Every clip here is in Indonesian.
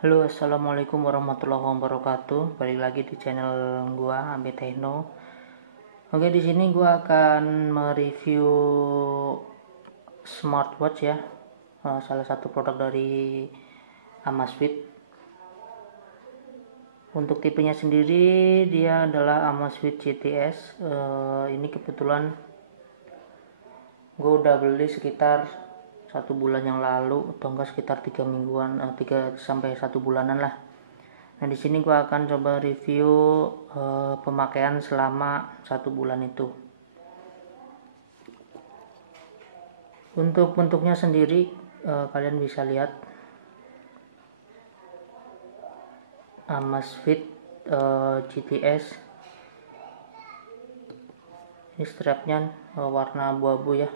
Halo, assalamualaikum warahmatullahi wabarakatuh. Balik lagi di channel gua Ambe Techno. Oke, di sini gua akan mereview smartwatch ya. Salah satu produk dari Amazfit. Untuk tipenya sendiri dia adalah Amazfit GTS. Ini kebetulan gue udah beli sekitar 1 bulan yang lalu atau enggak sekitar 3 mingguan, 3 sampai 1 bulanan lah. Nah, di sini gua akan coba review pemakaian selama 1 bulan itu. Untuk bentuknya sendiri kalian bisa lihat Amazfit GTS. Ini strapnya warna abu-abu ya.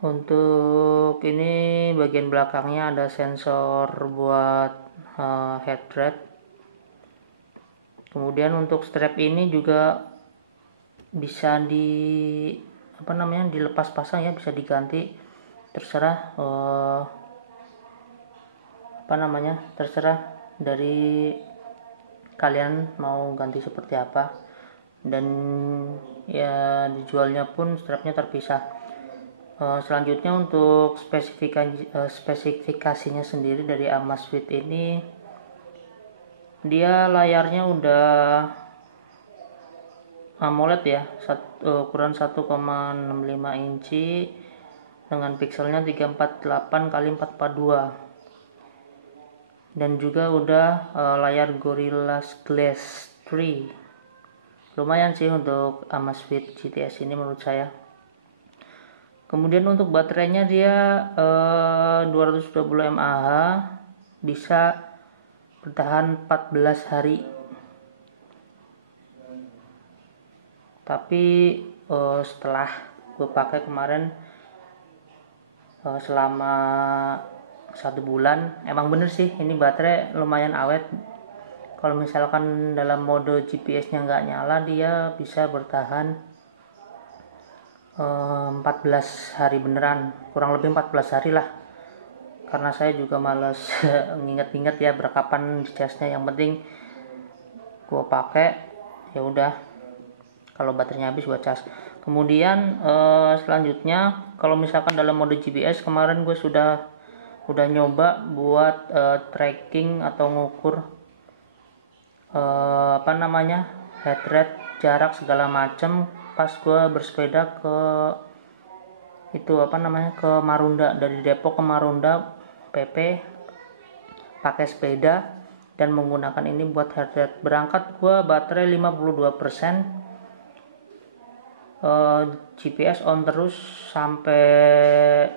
Untuk ini bagian belakangnya ada sensor buat heart rate. Kemudian untuk strap ini juga bisa dilepas pasang ya, bisa diganti, terserah terserah dari kalian mau ganti seperti apa, dan ya dijualnya pun strapnya terpisah. Selanjutnya untuk spesifikasinya sendiri dari Amazfit ini, dia layarnya udah AMOLED ya, ukuran 1,65 inci dengan pixelnya 348 x 442, dan juga udah layar Gorilla Glass 3. Lumayan sih untuk Amazfit GTS ini menurut saya. Kemudian untuk baterainya dia 220 mAh, bisa bertahan 14 hari. Tapi setelah gue pakai kemarin selama 1 bulan, emang bener sih ini baterai lumayan awet. Kalau misalkan dalam mode GPS-nya nggak nyala, dia bisa bertahan 14 hari beneran, kurang lebih 14 hari lah, karena saya juga males nginget-nginget ya berkapan dicasnya. Yang penting gua pakai, ya udah, kalau baterainya habis gua cas. Kemudian selanjutnya, kalau misalkan dalam mode GPS, kemarin gue udah nyoba buat tracking atau ngukur heart rate, jarak segala macem pas gue bersepeda ke ke Marunda, dari Depok ke Marunda PP pakai sepeda dan menggunakan ini buat heart rate. Berangkat gue baterai 52%, GPS on terus sampai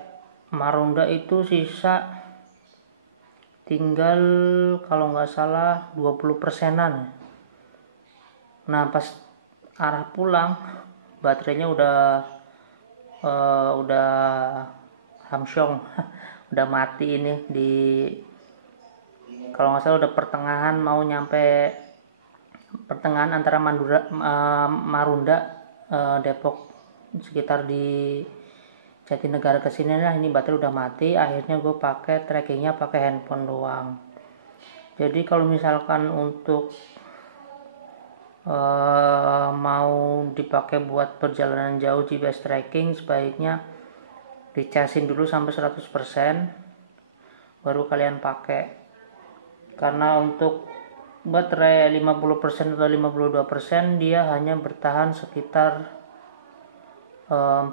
Marunda, itu sisa tinggal kalau nggak salah 20%-an. Nah, pas arah pulang baterainya udah hamsyong udah mati ini, kalau nggak salah udah pertengahan, mau nyampe pertengahan antara Marunda Depok, sekitar di Jatinegara kesini lah, ini baterai udah mati. Akhirnya gue pakai trackingnya pakai handphone doang. Jadi kalau misalkan untuk mau dipakai buat perjalanan jauh GPS tracking, sebaiknya dicasin dulu sampai 100% baru kalian pakai. Karena untuk baterai 50% atau 52% dia hanya bertahan sekitar 4-5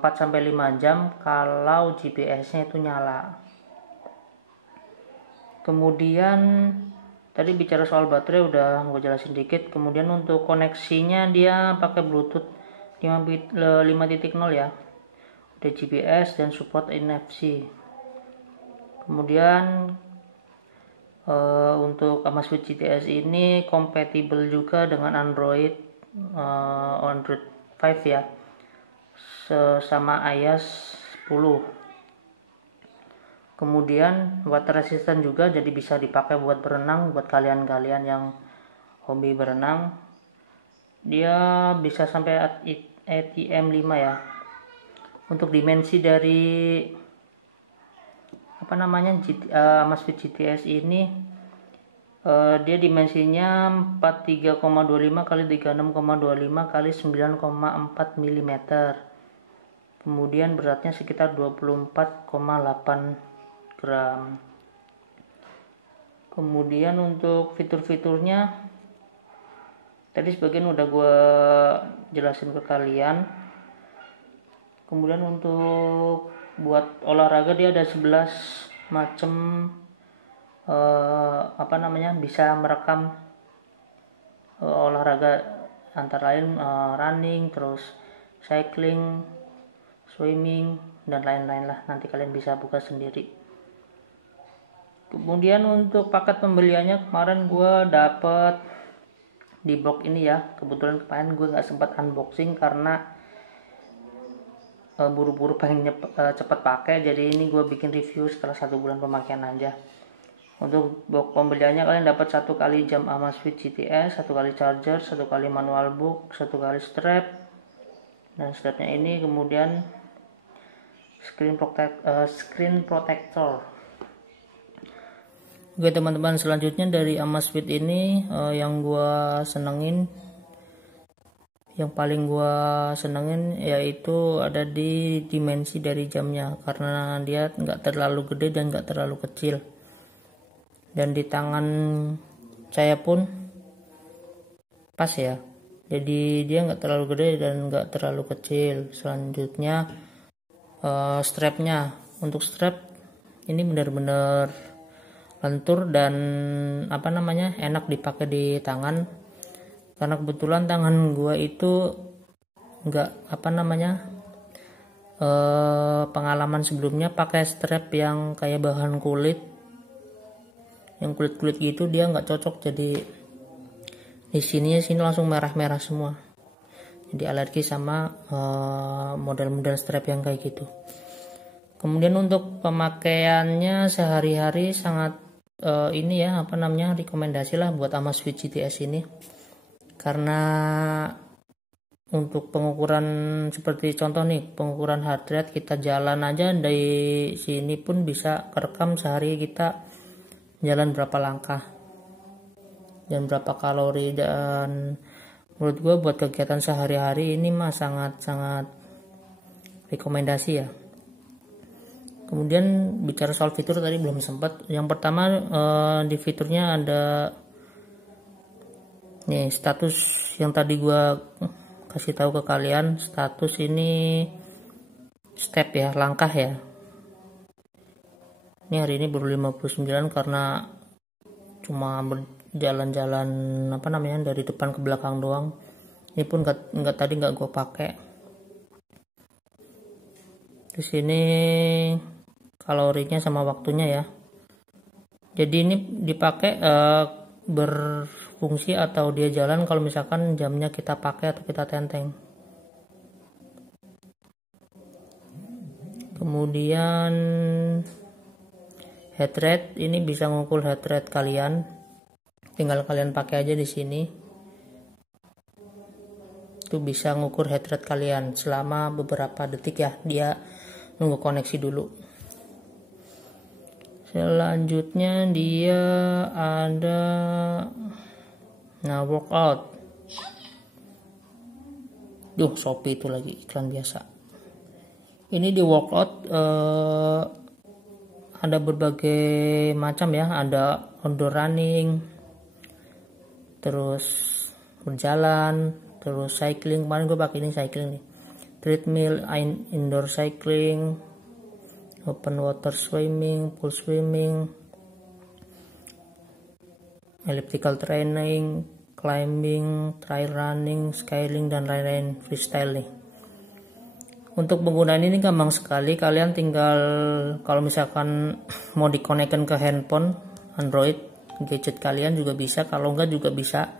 jam kalau GPS-nya itu nyala. Kemudian tadi bicara soal baterai udah gue jelasin dikit. Kemudian untuk koneksinya dia pakai Bluetooth 5.0 ya. Ada GPS dan support NFC. Kemudian untuk Amazfit GTS ini kompatibel juga dengan Android 5 ya, sama iOS 10. Kemudian water resistant juga, jadi bisa dipakai buat berenang, buat kalian-kalian yang hobi berenang. Dia bisa sampai ATM 5 ya. Untuk dimensi dari Amazfit GTS ini dia dimensinya 43,25 kali 36,25 kali 9,4 mm. Kemudian beratnya sekitar 24,8 gram. Kemudian untuk fitur-fiturnya tadi sebagian udah gue jelasin ke kalian. Kemudian untuk buat olahraga dia ada 11 macam bisa merekam olahraga, antara lain running, terus cycling, swimming, dan lain-lain lah. Nanti kalian bisa buka sendiri. Kemudian untuk paket pembeliannya kemarin gue dapet di blog ini ya. Kebetulan kemarin gue nggak sempat unboxing karena buru-buru pengen cepet pakai. Jadi ini gue bikin review setelah 1 bulan pemakaian aja. Untuk blok pembeliannya kalian dapat 1 kali jam Amazfit GTS, 1 kali charger, 1 kali manual book, 1 kali strap, dan strapnya ini kemudian screen protector. Oke teman-teman, selanjutnya dari Amazfit ini yang paling gua senengin yaitu ada di dimensi dari jamnya, karena dia nggak terlalu gede dan nggak terlalu kecil. Dan di tangan saya pun pas ya, jadi dia nggak terlalu gede dan nggak terlalu kecil. Selanjutnya strapnya, untuk strap ini benar-benar lentur dan enak dipakai di tangan, karena kebetulan tangan gua itu nggak pengalaman sebelumnya pakai strap yang kayak bahan kulit, yang kulit gitu, dia nggak cocok. Jadi di sini langsung merah-merah semua. Jadi alergi sama model-model strap yang kayak gitu. Kemudian untuk pemakaiannya sehari-hari sangat rekomendasi lah buat Amazfit GTS ini, karena untuk pengukuran seperti contoh nih, pengukuran heart rate, kita jalan aja dari sini pun bisa kerekam sehari kita jalan berapa langkah dan berapa kalori. Dan menurut gue buat kegiatan sehari-hari ini mah sangat rekomendasi ya. Kemudian bicara soal fitur tadi belum sempat. Yang pertama di fiturnya ada nih status yang tadi gue kasih tahu ke kalian. Status ini step ya, langkah ya. Ini hari ini baru 59 karena cuma berjalan-jalan dari depan ke belakang doang. Ini pun nggak gue pakai. Di sini kalorinya sama waktunya ya. Jadi ini dipakai berfungsi atau dia jalan kalau misalkan jamnya kita pakai atau kita tenteng. Kemudian heart rate, ini bisa ngukur heart rate kalian. Tinggal kalian pakai aja di sini. Itu bisa ngukur heart rate kalian selama beberapa detik ya. Dia nunggu koneksi dulu. Selanjutnya dia ada workout. Shopee itu lagi iklan biasa. Ini di workout ada berbagai macam ya, ada outdoor running, terus berjalan, terus cycling. Kemarin gue pakai ini cycling nih, treadmill, indoor cycling, open water swimming, pool swimming, elliptical training, climbing, trail running, skyling, dan lain-lain, freestyle nih. Untuk penggunaan ini gampang sekali. Kalian tinggal, kalau misalkan mau dikonekkan ke handphone Android, gadget kalian juga bisa, kalau enggak juga bisa.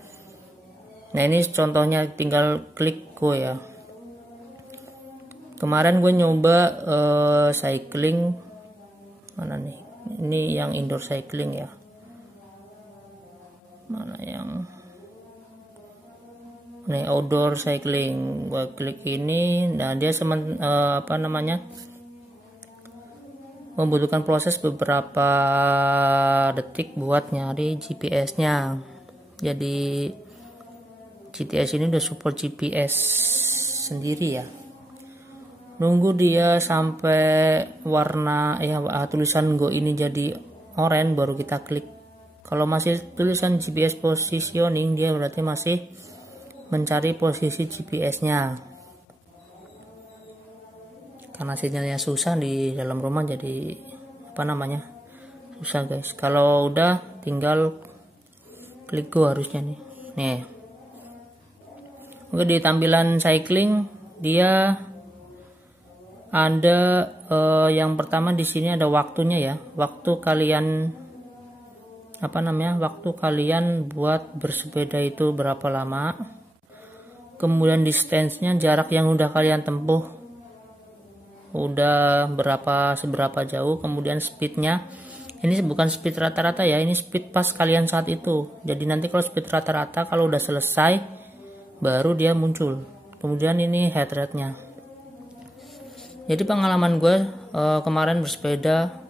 Nah ini contohnya, tinggal klik go ya. Kemarin gue nyoba cycling, mana nih, ini yang indoor cycling ya, mana yang nih outdoor cycling. Gue klik ini, nah dia membutuhkan proses beberapa detik buat nyari GPS-nya. Jadi GTS ini udah support GPS sendiri ya. Nunggu dia sampai warna tulisan Go ini jadi oranye baru kita klik. Kalau masih tulisan GPS positioning, dia berarti masih mencari posisi GPS-nya. Karena sinyalnya susah di dalam rumah, jadi susah guys. Kalau udah tinggal klik Go harusnya nih. Oke, di tampilan cycling dia ada yang pertama di sini ada waktunya ya. Waktu kalian buat bersepeda itu berapa lama. Kemudian distance-nya, jarak yang udah kalian tempuh udah seberapa jauh. Kemudian speed-nya, ini bukan speed rata-rata ya, ini speed pas kalian saat itu. Jadi nanti kalau speed rata-rata, kalau udah selesai baru dia muncul. Kemudian ini heart rate-nya. Jadi pengalaman gue kemarin bersepeda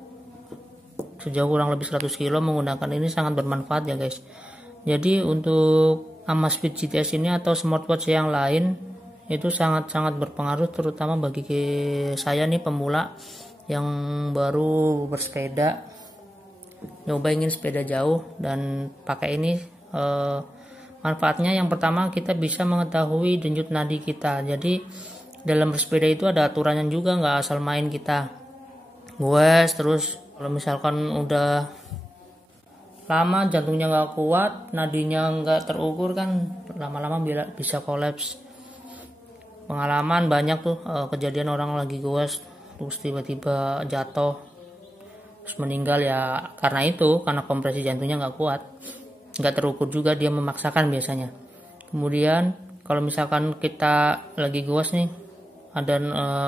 sejauh kurang lebih 100 km menggunakan ini sangat bermanfaat ya guys. Jadi untuk Amazfit GTS ini atau smartwatch yang lain itu sangat-sangat berpengaruh, terutama bagi saya nih pemula yang baru bersepeda, nyoba ingin sepeda jauh dan pakai ini. Manfaatnya yang pertama, kita bisa mengetahui denyut nadi kita. Jadi dalam bersepeda itu ada aturannya juga, nggak asal main kita goes terus. Kalau misalkan udah lama jantungnya nggak kuat, nadinya nggak terukur kan lama-lama bisa kolaps. Pengalaman banyak tuh kejadian orang lagi goes terus tiba-tiba jatuh terus meninggal ya karena kompresi jantungnya nggak kuat, nggak terukur juga, dia memaksakan biasanya. Kemudian kalau misalkan kita lagi goes nih,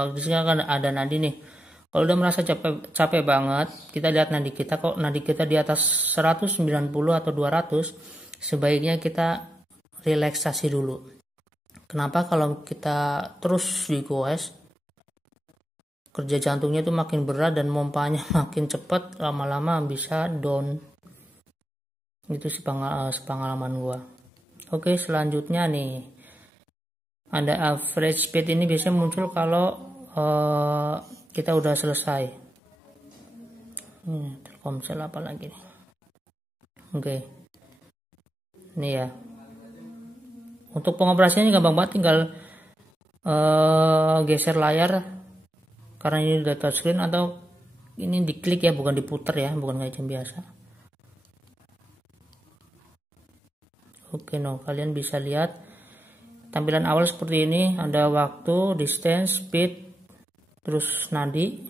di sini kan ada nadi nih. Kalau udah merasa capek banget, kita lihat nadi kita, kok nadi kita di atas 190 atau 200, sebaiknya kita relaksasi dulu. Kenapa? Kalau kita terus digoes, kerja jantungnya itu makin berat dan mompanya makin cepat, lama-lama bisa down. Itu sih pengalaman gua. Oke, selanjutnya nih ada average speed. Ini biasanya muncul kalau kita udah selesai. Telkomsel apa lagi nih? Oke, ini ya. Untuk pengoperasiannya gampang banget, tinggal geser layar karena ini udah touchscreen, atau ini diklik ya, bukan diputer ya, bukan kayak jam biasa. Oke, kalian bisa lihat tampilan awal seperti ini, ada waktu, distance, speed, terus nadi.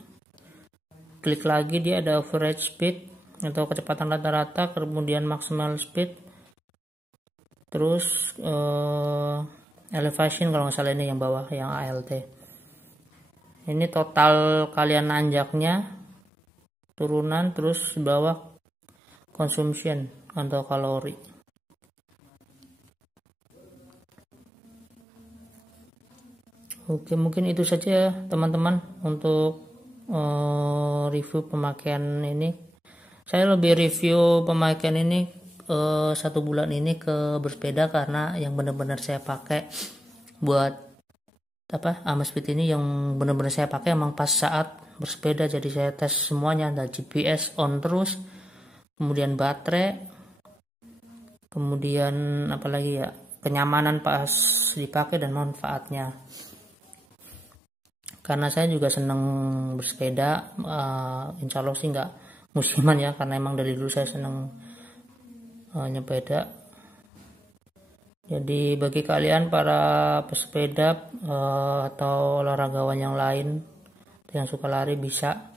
Klik lagi, dia ada average speed atau kecepatan rata-rata, kemudian maximal speed, terus elevation kalau nggak salah ini yang bawah, yang ALT. Ini total kalian nanjaknya, turunan, terus bawah consumption atau kalori. Oke, mungkin itu saja teman-teman untuk review pemakaian ini. Saya lebih review pemakaian ini 1 bulan ini ke bersepeda, karena yang benar-benar saya pakai buat Amazfit ini yang benar-benar saya pakai emang pas saat bersepeda. Jadi saya tes semuanya, ada GPS on terus, kemudian baterai, kemudian apalagi ya, kenyamanan pas dipakai dan manfaatnya. Karena saya juga senang bersepeda, insya Allah sih nggak musiman ya, karena emang dari dulu saya senang nyepeda. Jadi bagi kalian para pesepeda atau olahragawan yang lain yang suka lari, bisa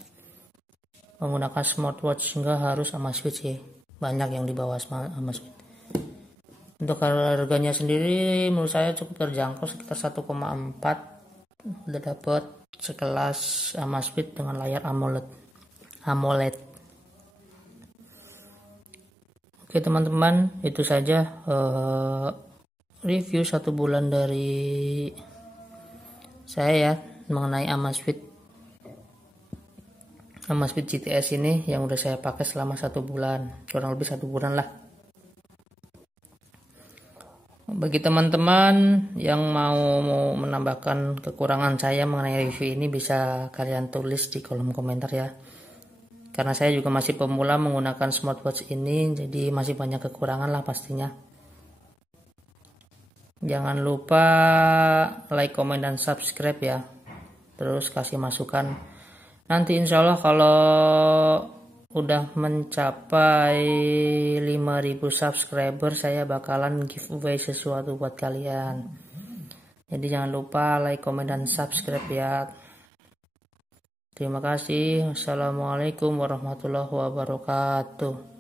menggunakan smartwatch, nggak harus Amazfit sih, banyak yang di bawah Amazfit. Untuk harganya sendiri menurut saya cukup terjangkau, sekitar 1,4 udah dapat sekelas Amazfit dengan layar AMOLED. Oke teman-teman, itu saja review 1 bulan dari saya ya mengenai Amazfit. Amazfit GTS ini yang udah saya pakai selama 1 bulan, kurang lebih 1 bulan lah. Bagi teman-teman yang mau menambahkan kekurangan saya mengenai review ini, bisa kalian tulis di kolom komentar ya. Karena saya juga masih pemula menggunakan smartwatch ini, jadi masih banyak kekurangan lah pastinya. Jangan lupa like, komen, dan subscribe ya. Terus kasih masukan. Nanti insya Allah kalau udah mencapai 5.000 subscriber, saya bakalan giveaway sesuatu buat kalian. Jadi jangan lupa like, komen, dan subscribe ya. Terima kasih. Wassalamualaikum warahmatullahi wabarakatuh.